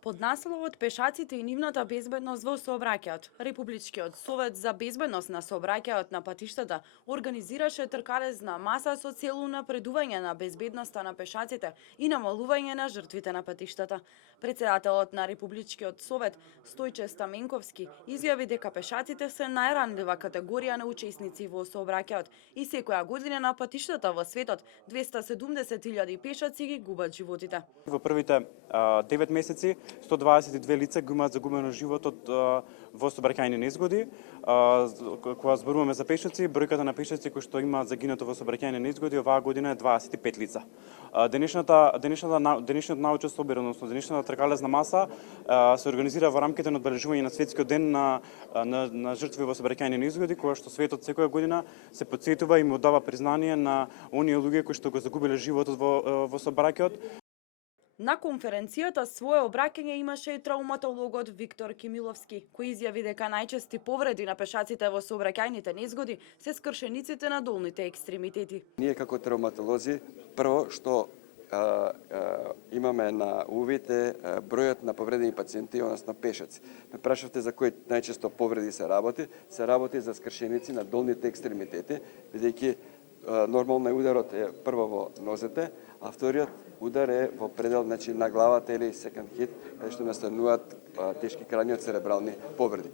Под насловот Пешаците и нивната безбедност во сообраќајот, Републичкиот совет за безбедност на сообраќајот на патиштата организираше тркалезна маса со цел унапредување на безбедноста на пешаците и намалување на жртвите на патиштата. Председателот на Републичкиот совет Стојче Стаменковски изјави дека пешаците се најранлива категорија на учесници во сообраќајот и секоја година на патиштата во светот 270.000 пешаци ги губат животите. Во првите 9 месеци 122 лица го имаат загубено животот во сообраќајни незгоди. Кога зборуваме за пешаци, бројката на пешаци кои што имаат загинато во сообраќајни незгоди оваа година е 25 лица. Денешниот научен собир, односно денешната тркалезна маса се организира во рамките на одбележување на светскиот ден на жртви во сообраќајни незгоди, кога што светот секоја година се потсетува и му дава признание на оние луѓе кои што го загубиле животот во сообраќајот. На конференцијата свое обраќање имаше и травматологот Виктор Кимиловски, кој изјави дека најчести повреди на пешаците во сообраќајните незгоди се скршениците на долните екстремитети. Ние како травматолози, прво што имаме на увите бројот на повредени пациенти, односно пешаци. Ме прашавте за кои најчесто повреди се работи за скршеници на долните екстремитети, бидејќи нормално ударот е прво во нозете, а вториот удар е во предел, значи на главата или second hit, каде што настануваат тешки краниоцеребрални повреди.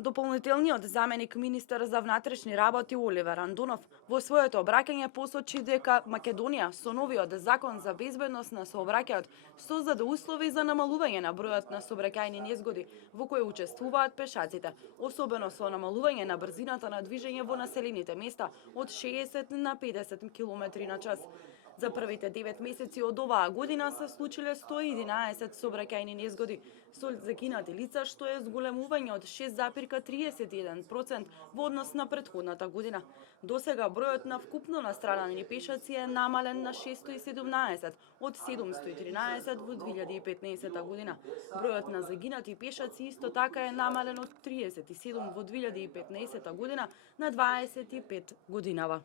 Дополнителниот заменик министер за внатрешни работи Оливер Андонов во своето обраќање посочи дека Македонија со новиот закон за безбедност на сообраќајот создаде услови за намалување на бројот на сообраќајни незгоди во кои учествуваат пешаците, особено со намалување на брзината на движење во населените места од 60 на 50 км на час. За првите 9 месеци од оваа година се случиле 111 сообраќајни незгоди со загинати лица, што е зголемување од 6,31% во однос на претходната година. Досега бројот на вкупно настрадани пешаци е намален на 617 од 713 во 2015 година. Бројот на загинати пешаци исто така е намален од 37 во 2015 година на 25 годинава.